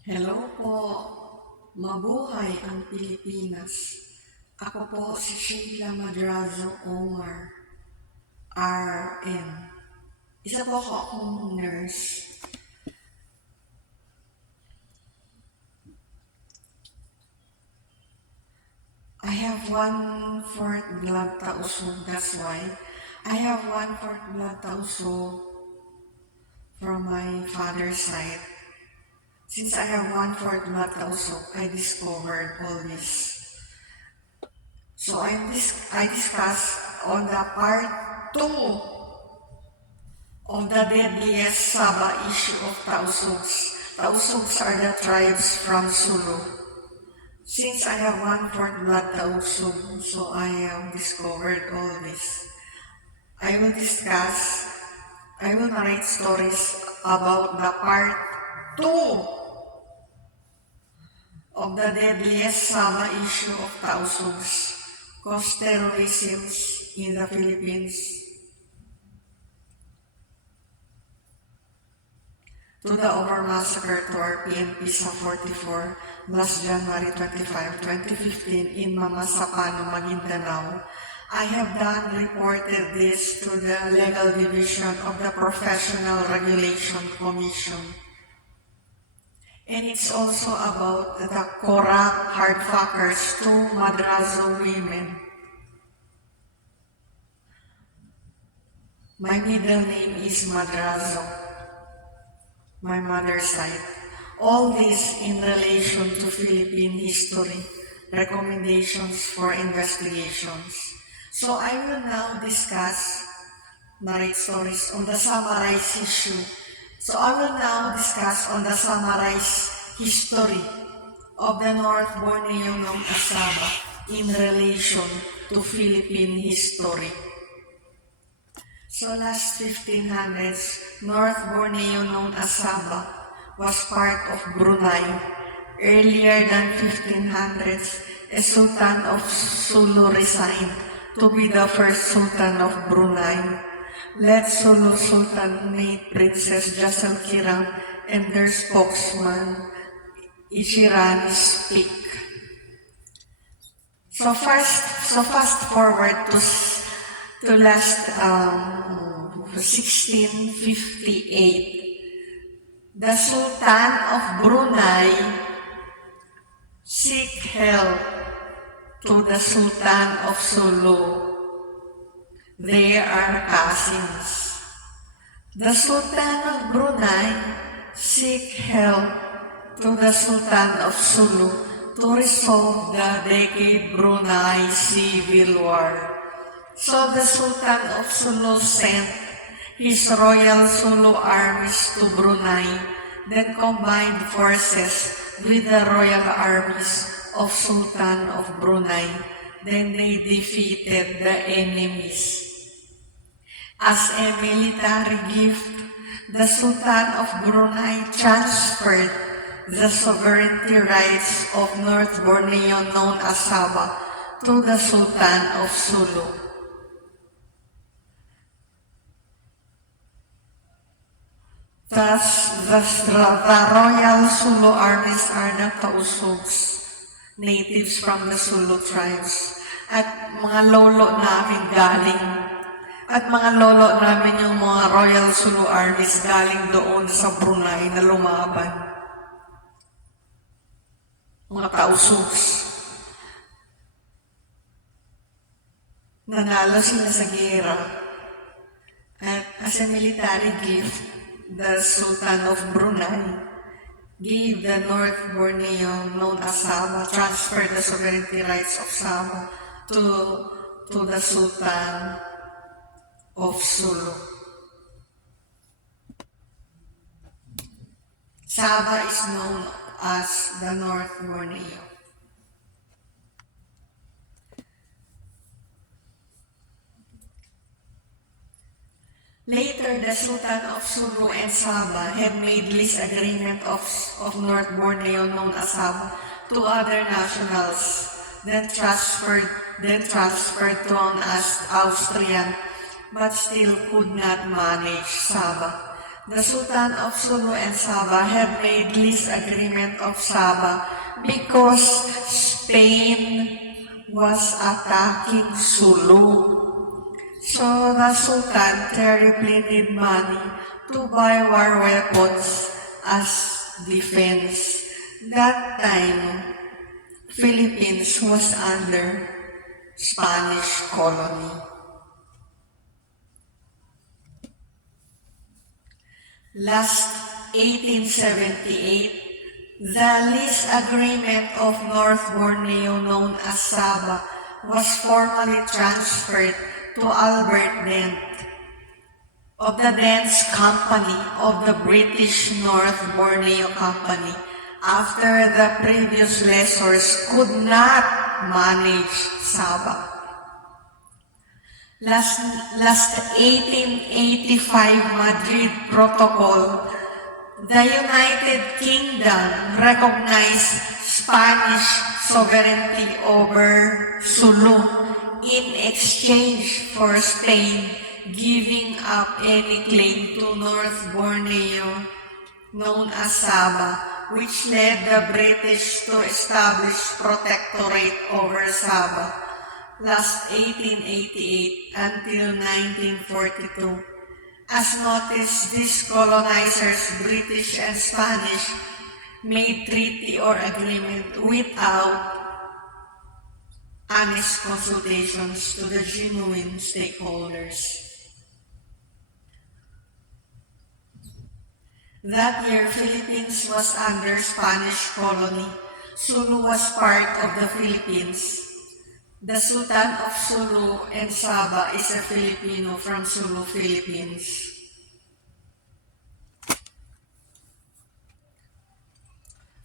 Hello po, mabuhay ang Pilipinas. Ako po si Sheila Madrazo Omar, RN. Isa po akong nurse. I have 1/4 blood tausug, that's why. I have 1/4 blood tausug from my father's side. Since I have 1/4 blood tausug, I discovered all this. So I discuss on the part 2 of the deadliest Sabah issue of Tausugs. Tausugs are the tribes from Sulu. Since I have 1/4 blood Tausug, so I have discovered all this. I will narrate stories about the part 2 of the deadliest Sabah issue of Tausugs, caused terrorisms in the Philippines. To the Omar massacre to our PNP sa 44 last January 25, 2015 in Mamasapano, Maguindanao, I have reported this to the Legal Division of the Professional Regulation Commission. And it's also about the corrupt hard fackers to Madrazo women. My middle name is Madrazo, my mother's side. All this in relation to Philippine history, recommendations for investigations. So I will now narrate stories on the summarized issue. So I will now discuss on the summarized history of the North Borneo known as Sabah in relation to Philippine history. So last 1500s, North Borneo known as Sabah was part of Brunei. Earlier than 1500s, a Sultan of Sulu resigned to be the first Sultan of Brunei. Led Sulu Sultanate Princess Jasal Kiram and their spokesman, Ichirani speak. So fast forward to last 1658, the Sultan of Brunei seek help to the Sultan of Sulu. They are cousins. The Sultan of Brunei seek help to the Sultan of Sulu to resolve the decade Brunei Civil War. So the Sultan of Sulu sent his royal Sulu armies to Brunei, then combined forces with the royal armies of Sultan of Brunei. Then they defeated the enemies. As a military gift, the Sultan of Brunei transferred the sovereignty rights of North Borneo known as Sabah to the Sultan of Sulu. Thus, the royal Sulu armies are the Tausugs, natives from the Sulu tribes. At mga lolo namin yung mga royal Sulu armies galing doon sa Brunei na lumaban. Mga Tausugs. Nanalo sila sa gera. At as a military gift, the Sultan of Brunei gave the North Borneo known as Sabah, transferred the sovereignty rights of Sabah to the Sultan of Sulu. Sabah is known as the North Borneo. Later, the Sultan of Sulu and Sabah had made lease agreement of North Borneo known as Sabah to other nationals, then transferred to an Austrian, but still could not manage Sabah. the Sultan of Sulu and Sabah had made lease agreement of Sabah because Spain was attacking Sulu. So the Sultan terribly needed money to buy war weapons as defense. That time, Philippines was under Spanish colony. Last 1878, the lease agreement of North Borneo known as Sabah was formally transferred to Albert Dent of the Dent's Company of the British North Borneo Company after the previous lessors could not manage Sabah. Last 1885 Madrid Protocol, the United Kingdom recognized Spanish sovereignty over Sulu in exchange for Spain giving up any claim to North Borneo known as Sabah, which led the British to establish protectorate over Sabah last 1888 until 1942. As noticed, these colonizers, British and Spanish, made treaty or agreement without honest consultations to the genuine stakeholders. That year, Philippines was under Spanish colony. Sulu was part of the Philippines. The Sultan of Sulu and Sabah is a Filipino from Sulu, Philippines.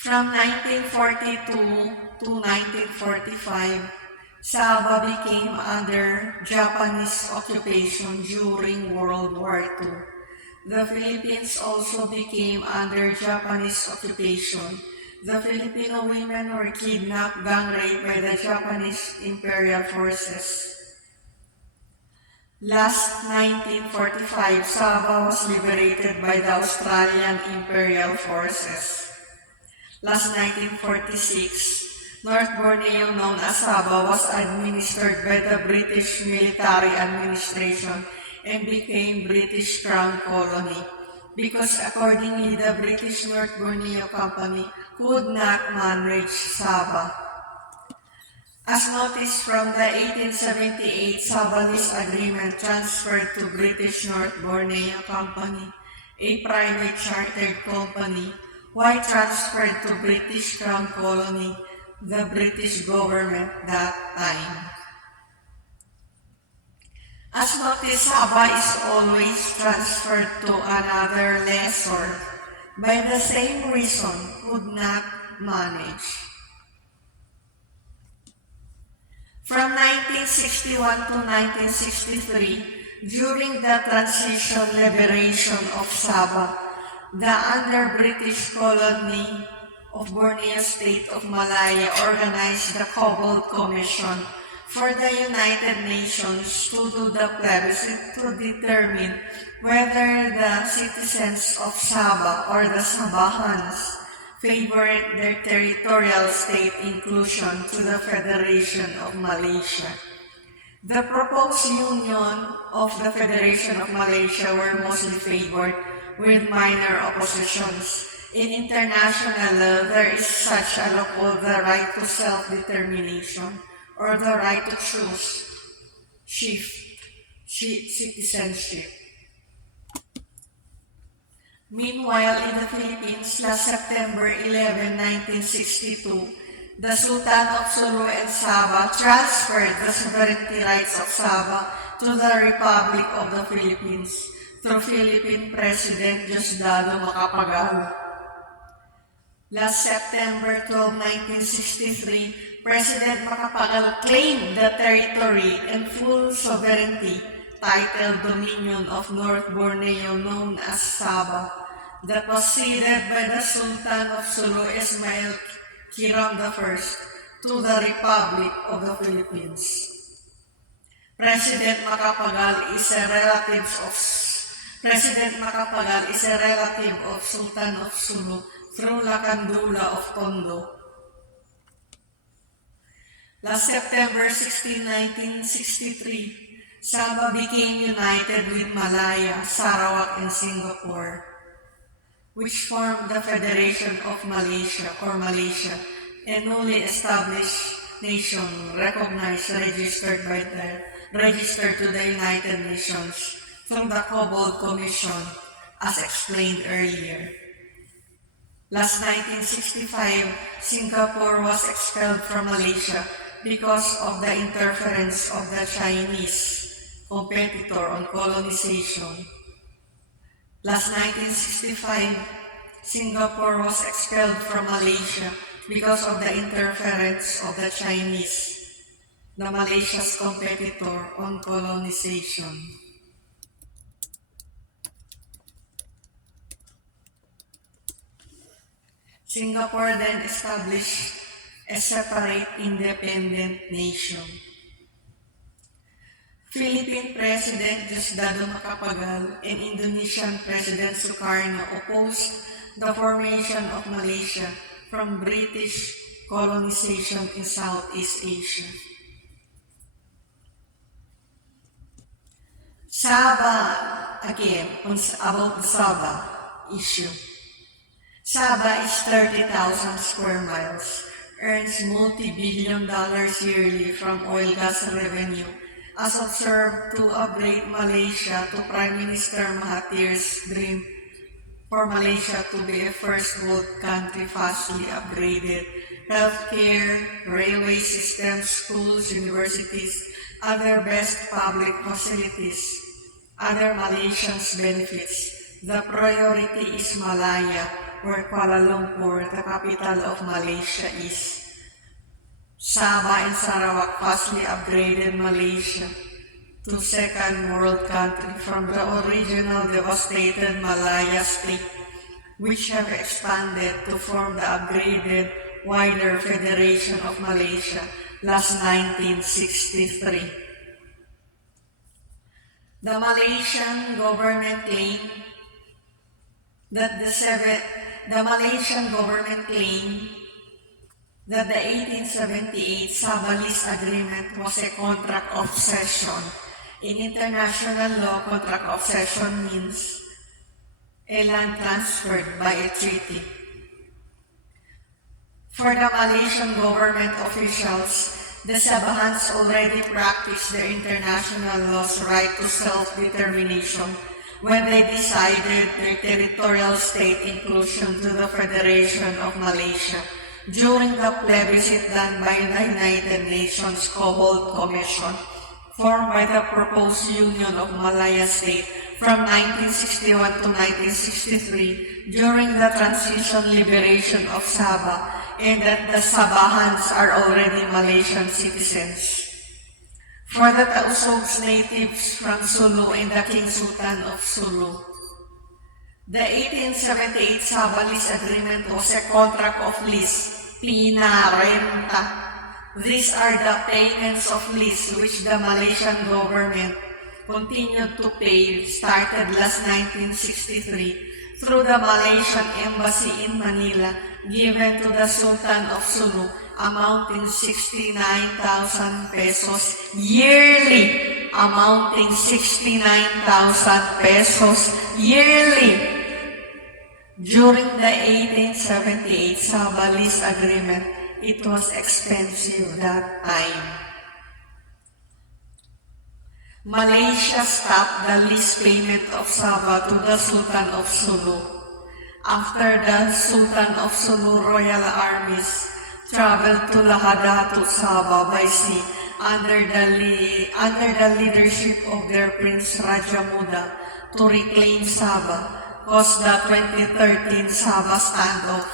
From 1942 to 1945, Sabah became under Japanese occupation during World War II. The Philippines also became under Japanese occupation. The Filipino women were kidnapped, gang raped by the Japanese Imperial Forces. Last 1945, Sabah was liberated by the Australian Imperial Forces. Last 1946, North Borneo, known as Sabah, was administered by the British Military Administration and became British Crown Colony, because accordingly the British North Borneo Company could not manage Sabah. As noticed from the 1878 Sabah lease agreement transferred to British North Borneo Company, a private chartered company, while transferred to British Crown Colony, the British government that time. As noticed, Sabah is always transferred to another lessor by the same reason could not manage. From 1961 to 1963, during the transition liberation of Sabah, the under British colony of Borneo State of Malaya organized the Cobalt Commission for the United Nations to do the plebiscite to determine whether the citizens of Sabah or the Sabahans favored their territorial state inclusion to the Federation of Malaysia. The proposed union of the Federation of Malaysia were mostly favored with minor oppositions. In international law, there is such a law called the right to self-determination or the right to choose citizenship. Meanwhile, in the Philippines, last September 11, 1962, the Sultan of Sulu and Sabah transferred the sovereignty rights of Sabah to the Republic of the Philippines through Philippine President Diosdado Macapagal. Last September 12, 1963, President Macapagal claimed the territory and full sovereignty titled Dominion of North Borneo known as Sabah that was ceded by the Sultan of Sulu Ismail Kiram I to the Republic of the Philippines. President Macapagal is a relative of President Macapagal is a relative of Sultan of Sulu through Lakandula of Tondo. Last September 16, 1963, Sabah became united with Malaya, Sarawak, and Singapore, which formed the Federation of Malaysia, or Malaysia, a newly established nation recognized, registered to the United Nations through the Cobalt Commission, as explained earlier. Last 1965, Singapore was expelled from Malaysia because of the interference of the Chinese competitor on colonization. Last 1965, Singapore was expelled from Malaysia because of the interference of the Chinese, the Malaysia's competitor on colonization. Singapore then established a separate independent nation. Philippine President Diosdado Macapagal and Indonesian President Sukarno opposed the formation of Malaysia from British colonization in Southeast Asia. Sabah, again, about the Sabah issue. Sabah is 30,000 square miles, earns multi-billion dollars yearly from oil gas revenue, as observed to upgrade Malaysia to Prime Minister Mahathir's dream for Malaysia to be a first world country vastly upgraded. Healthcare, railway systems, schools, universities, other best public facilities, other Malaysians' benefits. The priority is Malaya, where Kuala Lumpur, the capital of Malaysia, is. Sabah and Sarawak vastly upgraded Malaysia to second world country from the original devastated Malaya state, which have expanded to form the upgraded, wider Federation of Malaysia last 1963. The Malaysian government claimed that the 1878 Sabah Lease Agreement was a contract of cession. In international law, contract of cession means a land transferred by a treaty. For the Malaysian government officials, the Sabahans already practiced their international law's right to self-determination when they decided their territorial state inclusion to the Federation of Malaysia during the plebiscite done by the United Nations Cobalt Commission, formed by the proposed Union of Malaya State from 1961 to 1963 during the transition liberation of Sabah, and that the Sabahans are already Malaysian citizens. For the Tausugs natives from Sulu and the King Sultan of Sulu, the 1878 Sabah Lease Agreement was a contract of lease, pinarenta. These are the payments of lease which the Malaysian government continued to pay started last 1963 through the Malaysian Embassy in Manila, given to the Sultan of Sulu, amounting 69,000 pesos yearly, amounting 69,000 pesos yearly. During the 1878 Sabah Lease Agreement, it was expensive that time. Malaysia stopped the lease payment of Sabah to the Sultan of Sulu. After the Sultan of Sulu royal armies traveled to Lahadatu, Sabah by sea under the leadership of their Prince Raja Muda to reclaim Sabah, caused the 2013 Sabah standoff.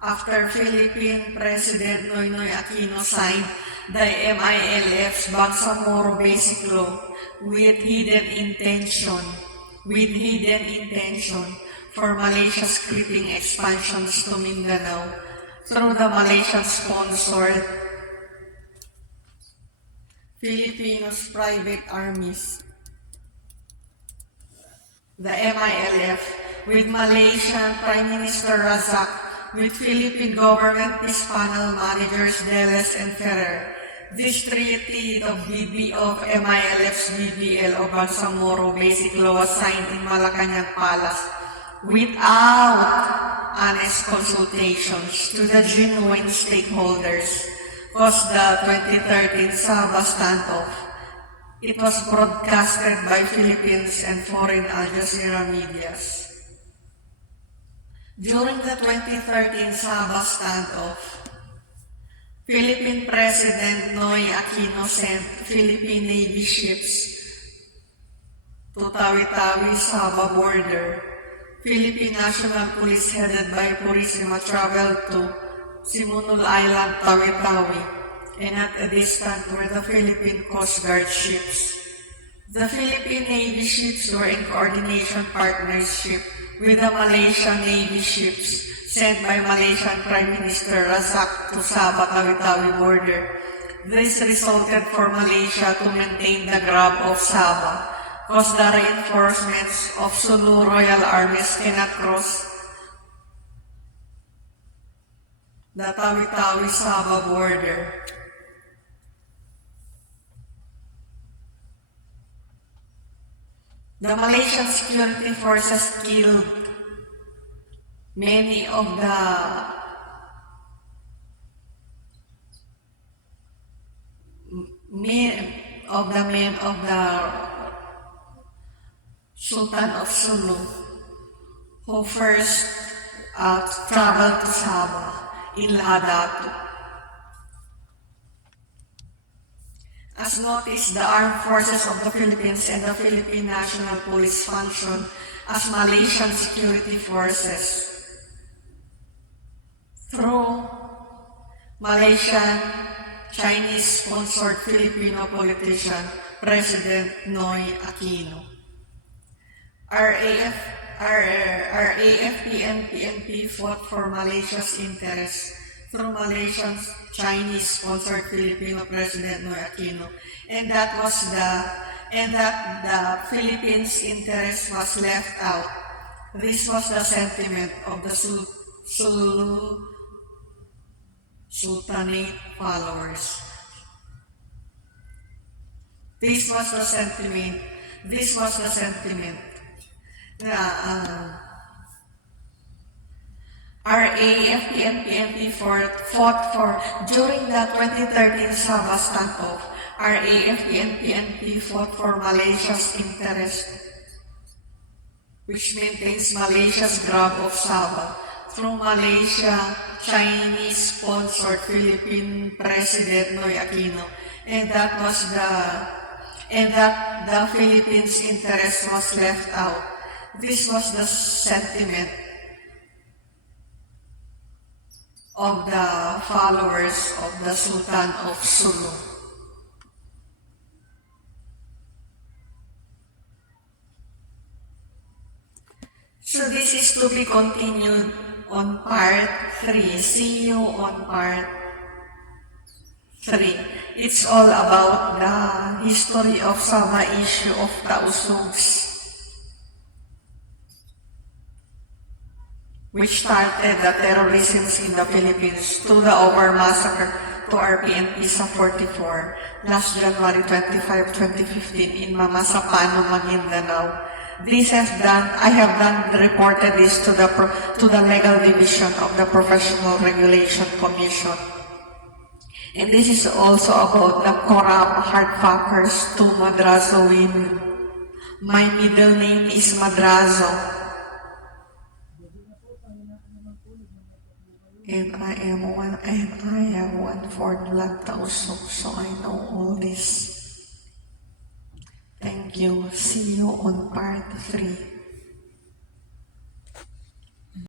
After Philippine President Noynoy Aquino signed the MILF's Bangsamoro Basic Law with hidden intention for Malaysia's creeping expansions to Mindanao through the Malaysian-sponsored Filipinos private armies. the MILF, with Malaysian Prime Minister Razak, with Philippine government peace panel managers Deles and Ferrer. This treaty of MILF's BBL o Bangsamoro Basic Law was signed in Malacanang Palace without honest consultations to the genuine stakeholders caused the 2013 Sabah standoff. It was broadcasted by Philippines and foreign Al Jazeera medias. During the 2013 Sabah standoff, Philippine President Noy Aquino sent Philippine Navy ships to Tawi-Tawi Sabah border. Philippine National Police headed by Purisima traveled to Simunul Island, Tawi-Tawi, and at a distance were the Philippine Coast Guard ships. The Philippine Navy ships were in coordination partnership with the Malaysian Navy ships sent by Malaysian Prime Minister Razak to Sabah Tawi-Tawi border. This resulted for Malaysia to maintain the grab of Sabah, cause the reinforcements of Sulu Royal Armies cannot cross the Tawi-Tawi Sabah border. The Malaysian security forces killed many of the men of the Sultan of Sulu who first traveled to Sabah in Lahadatu. As noticed, the armed forces of the Philippines and the Philippine National Police function as Malaysian security forces through Malaysian Chinese-sponsored Filipino politician President Noy Aquino. Our AFP and PNP fought for Malaysia's interests through Malaysia's Chinese-sponsored Filipino President Noy Aquino, and that the Philippines' interest was left out. This was the sentiment of the Sulu Sultanate followers. This was the sentiment. Our AFP and PNP fought for during the 2013 Sabah standoff. Our AFP and PNP fought for Malaysia's interest, which maintains Malaysia's grab of Sabah through Malaysia Chinese-sponsored Philippine President Noy Aquino, and that the Philippines' interest was left out. This was the sentiment of the followers of the Sultan of Sulu. So this is to be continued on part 3. See you on part 3. It's all about the history of Sabah issue of Tausugs, which started the terrorisms in the Philippines to the over massacre to our PNP sa 44 last January 25, 2015 in Mamasapano, Maguindanao. I have reported this to the legal division of the Professional Regulation Commission. And this is also about the corrupt fackers to Madrazo women. My middle name is Madrazo. And I have one-fourth blood Tausugs, so I know all this. Thank you. See you on part 3.